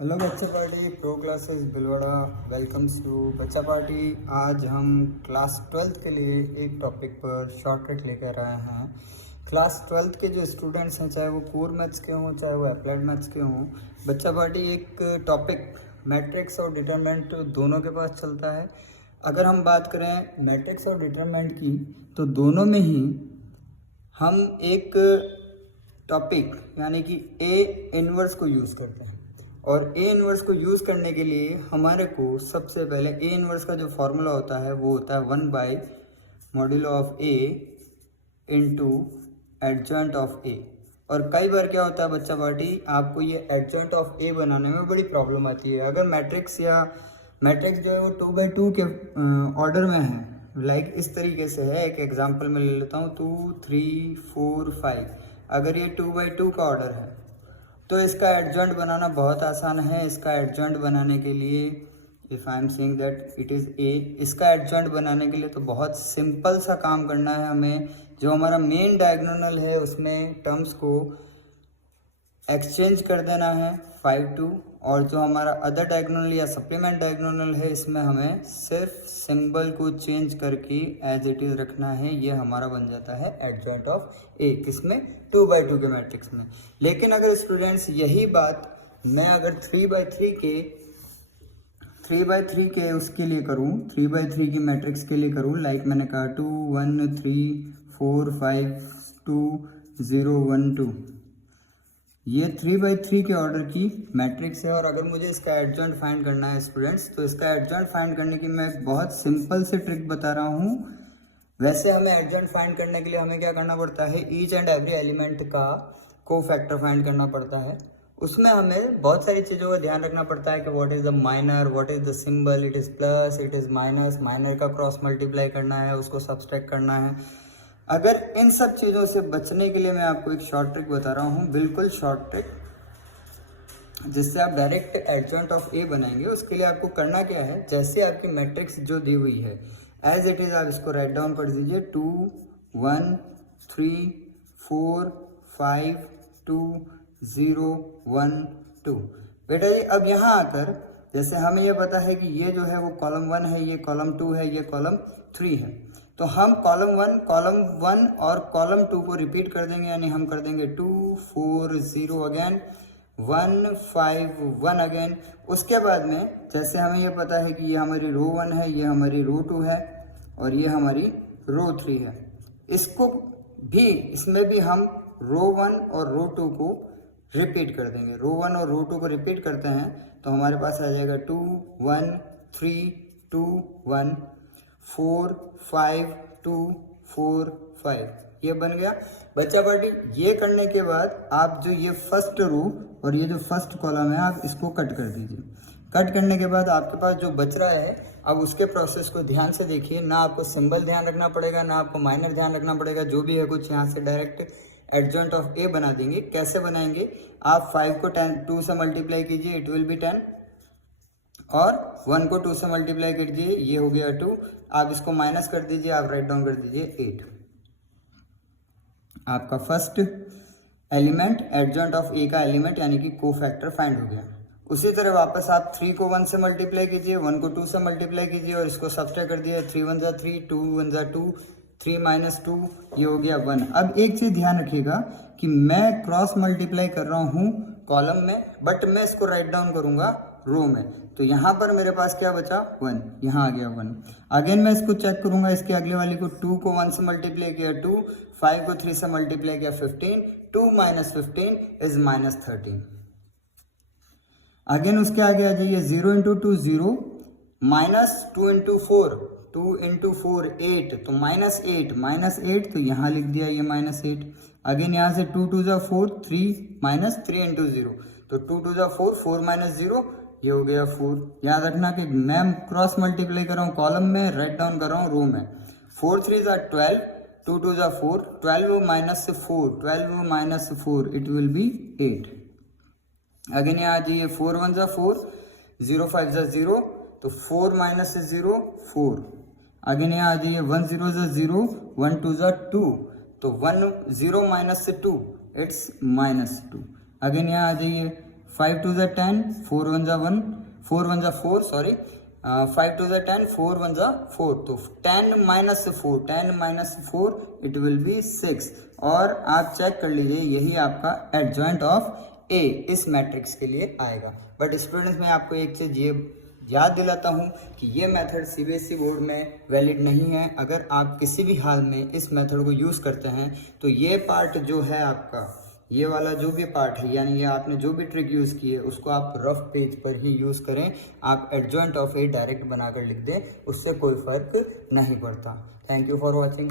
Hello Bachcha party pro classes Bhilwara welcomes to Bachcha party. आज हम class 12th के लिए एक टॉपिक पर शॉर्टकट लेकर आए हैं। क्लास 12th के जो स्टूडेंट्स हैं, चाहे वो कोर मैथ्स के हों चाहे वो अप्लाइड मैथ्स के हों, बच्चा पार्टी एक टॉपिक मैट्रिक्स और डिटरमिनेंट दोनों के पास चलता है। अगर हम बात करें मैट्रिक्स और डिटरमिनेंट की, तो दोनों में ही हम एक टॉपिक यानी कि ए इनवर्स को यूज़ करते हैं। और ए इनवर्स को यूज़ करने के लिए हमारे को सबसे पहले ए इनवर्स का जो फॉर्मूला होता है वो होता है 1/मॉड्यूलो of A into adjoint of A. और कई बार क्या होता है बच्चा पार्टी, आपको ये एडजॉइंट ऑफ ए बनाने में बड़ी प्रॉब्लम आती है। अगर मैट्रिक्स जो है वो 2/2 के ऑर्डर में है, लाइक इस तरीके से है। एक एग्जांपल मैं ले लेता हूँ, 2 3 4 5। अगर ये 2/2 का ऑर्डर है तो इसका एडजॉइंट बनाना बहुत आसान है। इसका एडजॉइंट बनाने के लिए, if I am saying that it is a, इसका एडजॉइंट बनाने के लिए तो बहुत सिंपल सा काम करना है हमें। जो हमारा मेन डायगोनल है उसमें टर्म्स को एक्सचेंज कर देना है 5 2, और जो हमारा अदर डायगोनल या सप्लीमेंट डायगोनल है इसमें हमें सिर्फ सिंबल को चेंज करके एज इट इज रखना है। ये हमारा बन जाता है एडजॉइंट ऑफ ए, किसमें 2/2 के मैट्रिक्स में। लेकिन अगर स्टूडेंट्स यही बात मैं अगर 3/3 के उसके लिए करूँ, 3/3 की मैट्रिक्स के लिए करूँ, लाइक मैंने कहा 2 1 3 4 5 2 0 1 2, ये 3/3 के ऑर्डर की मैट्रिक्स है। और अगर मुझे इसका एडजॉइंट फाइंड करना है स्टूडेंट्स, तो इसका एडजॉइंट फाइंड करने की मैं एक बहुत सिंपल से ट्रिक बता रहा हूँ। वैसे हमें एडजॉइंट फाइंड करने के लिए हमें क्या करना पड़ता है, ईच एंड एवरी एलिमेंट का कोफैक्टर फाइंड करना पड़ता है। उसमें हमें बहुत सारी चीज़ों का ध्यान रखना पड़ता है कि what is the minor, what is the symbol, it is plus, it is minus, minor का क्रॉस मल्टीप्लाई करना है, उसको सब्सट्रैक्ट करना है। अगर इन सब चीज़ों से बचने के लिए मैं आपको एक शॉर्ट ट्रिक बता रहा हूँ, बिल्कुल शॉर्ट ट्रिक, जिससे आप डायरेक्ट एडजॉइंट ऑफ ए बनाएंगे। उसके लिए आपको करना क्या है, जैसे आपकी मैट्रिक्स जो दी हुई है एज इट इज़ आप इसको राइट डाउन कर दीजिए, 2 1 3 4 5 2 0 1 2। बेटा जी अब यहाँ आकर जैसे हमें ये पता है कि ये जो है वो कॉलम 1 है, ये कॉलम 2 है, ये कॉलम 3 है, तो हम कॉलम 1 और कॉलम 2 को रिपीट कर देंगे। यानी हम कर देंगे 2 4 0 अगेन, 1 5 1 अगेन। उसके बाद में जैसे हमें ये पता है कि ये हमारी रो 1 है, ये हमारी रो 2 है और ये हमारी रो 3 है, इसको भी इसमें भी हम रो 1 और रो 2 को रिपीट कर देंगे। रो 1 और रो 2 को रिपीट करते हैं तो हमारे पास आ जाएगा 2 1 3 2 1 4 5 2 4 5, ये बन गया बच्चा पार्टी। ये करने के बाद आप जो ये फर्स्ट रो और ये जो फर्स्ट कॉलम है आप इसको कट कर दीजिए। कट करने के बाद आपके पास जो बच रहा है, अब उसके प्रोसेस को ध्यान से देखिए। ना आपको सिंबल ध्यान रखना पड़ेगा, ना आपको माइनर ध्यान रखना पड़ेगा, जो भी है कुछ यहाँ से डायरेक्ट एडजॉइंट ऑफ ए बना देंगे। कैसे बनाएंगे, आप 5 को 2 से मल्टीप्लाई कीजिए, इट विल बी 10, और 1 को 2 से मल्टीप्लाई कर दीजिए, ये हो गया 2। आप इसको माइनस कर दीजिए, आप राइट डाउन कर दीजिए 8। आपका फर्स्ट एलिमेंट एडजॉइंट ऑफ ए का एलिमेंट यानी कि कोफैक्टर फाइंड हो गया। उसी तरह वापस आप 3 को 1 से मल्टीप्लाई कीजिए, 1 को 2 से मल्टीप्लाई कीजिए और इसको सब्सट्रैक्ट कर दिया, 3 1 3 2 1 2, 3 - 2, ये हो गया 1। अब एक चीज़ ध्यान रखिएगा कि मैं क्रॉस मल्टीप्लाई कर रहा हूँ कॉलम में, बट मैं इसको राइट डाउन करूँगा रो में। तो यहाँ पर मेरे पास क्या बचा, 1, यहाँ आ गया 1। अगेन मैं इसको चेक करूँगा, इसके अगले वाली को 2 को 1 से मल्टीप्लाई किया 2, 5 को 3 से मल्टीप्लाई किया 15, 2 - 15 इज -13। अगेन उसके आगे आ जाइए, 0 × 2 0, -2 × 4, 2 × 4 8, तो -8 तो यहाँ लिख दिया ये -8। अगेन यहाँ से 2 2 4 3 -3 × 0, तो 2 2 4 4 - 0, ये हो गया 4। याद रखना कि मैं क्रॉस मल्टीप्लाई कर रहा हूँ कॉलम में, राइट डाउन कर रहा हूँ रो में। 4 3 12, 2 2 4, 12 - 4, 12 - 4, इट विल बी 8। अगेन यहाँ आ जाइए, 4 1 4, 0 5 0, तो 4 - 0 4। अगेन यहाँ आ जाइए, 1 0 0, 1 2 2, तो 1 0 - 2, इट्स -2। अगेन यहाँ आ जाइए, 5 2 10, 4 1 1, 4 1 4, सॉरी 5 2 10, 4 1 4, तो 10 minus 4, 10 minus 4 it will be 6। और आप चेक कर लीजिए यही आपका एडजॉइंट ऑफ ए इस मैट्रिक्स के लिए आएगा। बट स्टूडेंट्स मैं आपको एक चीज़ ये याद दिलाता हूँ कि ये मेथड सीबीएसई बोर्ड में वैलिड नहीं है। अगर आप किसी भी हाल में इस मेथड को यूज़ करते हैं तो ये पार्ट जो है आपका, ये वाला जो भी पार्ट है, यानी ये आपने जो भी ट्रिक यूज़ की है उसको आप रफ पेज पर ही यूज़ करें। आप एडजॉइंट ऑफ ए डायरेक्ट बनाकर लिख दें, उससे कोई फ़र्क नहीं पड़ता। Thank you for watching.